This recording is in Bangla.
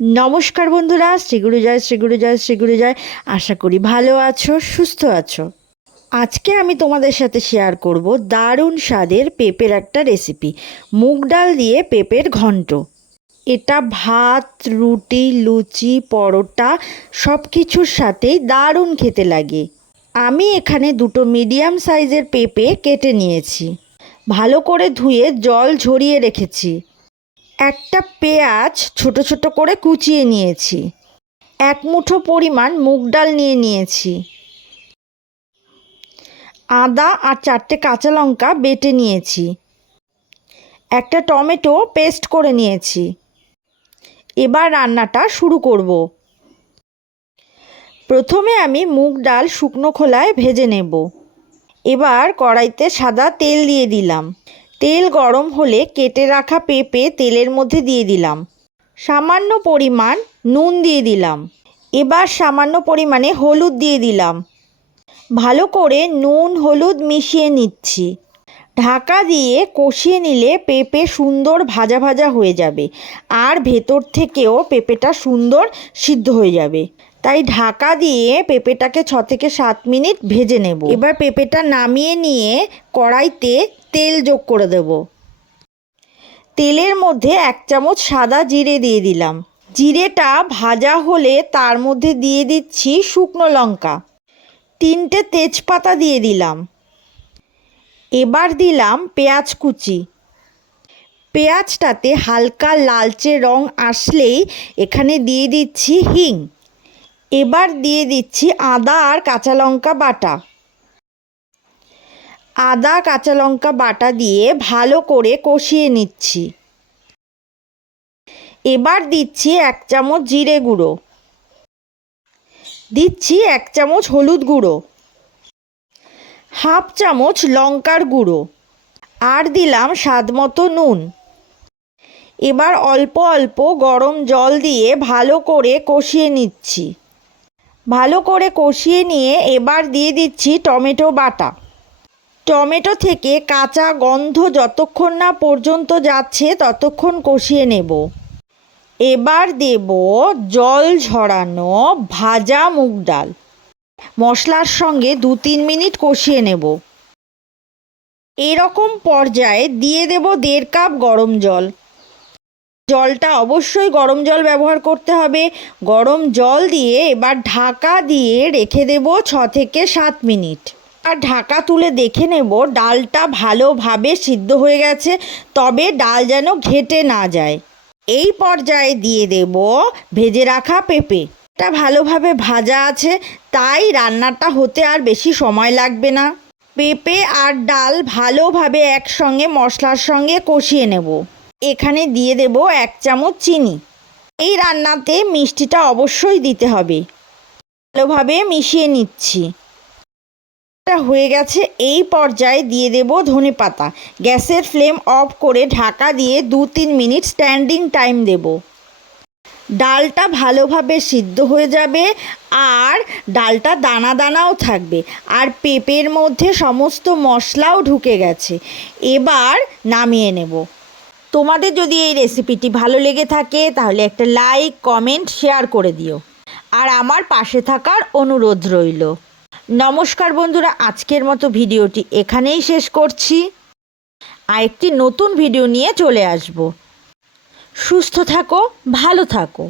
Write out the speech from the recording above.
নমস্কার বন্ধুরা শ্রীগুরু জয় শ্রীগুরু জয় শ্রীগুরু জয়। আশা করি ভালো আছো, সুস্থ আছো। আজকে আমি তোমাদের সাথে শেয়ার করব দারুণ স্বাদের পেঁপের একটা রেসিপি মুগ ডাল দিয়ে পেঁপের ঘন্ট। এটা ভাত, রুটি, লুচি, পরোটা সব কিছুর সাথেই দারুণ খেতে লাগে। আমি এখানে দুটো মিডিয়াম সাইজের পেঁপে কেটে নিয়েছি। ভালো করে ধুয়ে জল ঝরিয়ে রেখেছি। একটা পেঁয়াজ ছোট ছোট করে কুচিয়ে নিয়েছি। এক মুঠো পরিমাণ মুগ ডাল নিয়ে নিয়েছি। আদা আর চারটে কাঁচা লঙ্কা বেটে নিয়েছি। একটা টমেটো পেস্ট করে নিয়েছি। এবার রান্নাটা শুরু করব। প্রথমে আমি মুগ ডাল শুকনো খোলায় ভেজে নেব। এবার কড়াইতে সাদা তেল দিয়ে দিলাম। তেল গরম হলে কেটে রাখা পেঁপে তেলের মধ্যে দিয়ে দিলাম। সামান্য পরিমাণ নুন দিয়ে দিলাম। এবার সামান্য পরিমাণে হলুদ দিয়ে দিলাম। ভালো করে নুন হলুদ মিশিয়ে নিচ্ছি। ঢাকা দিয়ে কষিয়ে নিলে পেঁপে সুন্দর ভাজা ভাজা হয়ে যাবে। আর ভেতর থেকেও পেঁপেটা সুন্দর সিদ্ধ হয়ে যাবে। তাই ঢাকা দিয়ে পেঁপেটাকে ছ থেকে সাত মিনিট ভেজে নেব। এবার পেঁপেটা নামিয়ে নিয়ে কড়াইতে তেল যোগ করে দেব। তেলের মধ্যে এক চামচ সাদা জিরে দিয়ে দিলাম। জিরেটা ভাজা হলে তার মধ্যে দিয়ে দিচ্ছি শুকনো লঙ্কা। তিনটে তেজপাতা দিয়ে দিলাম। এবার দিলাম পেঁয়াজ কুচি। পেঁয়াজটাতে হালকা লালচে রং আসলেই এখানে দিয়ে দিচ্ছি হিং। এবার দিয়ে দিচ্ছি আদা আর কাঁচা লঙ্কা বাটা। আদা, কাঁচা লঙ্কা বাটা দিয়ে ভালো করে কষিয়ে নিচ্ছি। এবার দিচ্ছি এক চামচ জিরে গুঁড়ো। দিচ্ছি এক চামচ হলুদ গুঁড়ো। হাফ চামচ লঙ্কার গুঁড়ো। আর দিলাম স্বাদ মতো নুন। এবার অল্প অল্প গরম জল দিয়ে ভালো করে কষিয়ে নিচ্ছি। ভালো করে কষিয়ে নিয়ে এবার দিয়ে দিচ্ছি টমেটো বাটা। টমেটো থেকে কাঁচা গন্ধ যতক্ষণ না পর্যন্ত যাচ্ছে, ততক্ষণ কষিয়ে নেব। এবার দেব জল ঝরানো ভাজা মুগ ডাল। মশলার সঙ্গে দু তিন মিনিট কষিয়ে নেব। এরকম পর্যায়ে দিয়ে দেব দেড় কাপ গরম জল। জলটা অবশ্যই গরম জল ব্যবহার করতে হবে। গরম জল দিয়ে এবার ঢাকা দিয়ে রেখে দেব ছ থেকে সাত মিনিট। আর ঢাকা তুলে দেখে নেব ডালটা ভালোভাবে সিদ্ধ হয়ে গেছে, তবে ডাল যেন ঘেটে না যায়। এই পর্যায়ে দিয়ে দেব ভেজে রাখা পেঁপে। এটা ভালোভাবে ভাজা আছে, তাই রান্নাটা হতে আর বেশি সময় লাগবে না। পেঁপে আর ডাল ভালোভাবে একসঙ্গে মশলার সঙ্গে কষিয়ে নেব। এখানে দিয়ে দেব এক চামচ চিনি। এই রান্নাতে মিষ্টিটা অবশ্যই দিতে হবে। ভালোভাবে মিশিয়ে নিচ্ছি। হয়ে গেছে, এই পর্যায়ে দিয়ে দেব ধনে পাতা। গ্যাসের ফ্লেম অফ করে ঢাকা দিয়ে দু তিন মিনিট স্ট্যান্ডিং টাইম দেব। ডালটা ভালোভাবে সিদ্ধ হয়ে যাবে আর ডালটা দানা দানাও থাকবে আর পেঁপের মধ্যে সমস্ত মশলাও ঢুকে গেছে। এবার নামিয়ে নেব। তোমাদের যদি এই রেসিপিটি ভালো লেগে থাকে, তাহলে একটা লাইক কমেন্ট শেয়ার করে দিও। আর আমার পাশে থাকার অনুরোধ রইল। নমস্কার বন্ধুরা, আজকের মতো ভিডিওটি এখানেই শেষ করছি। আর একটি নতুন ভিডিও নিয়ে চলে আসব। সুস্থ থাকো, ভালো থাকো।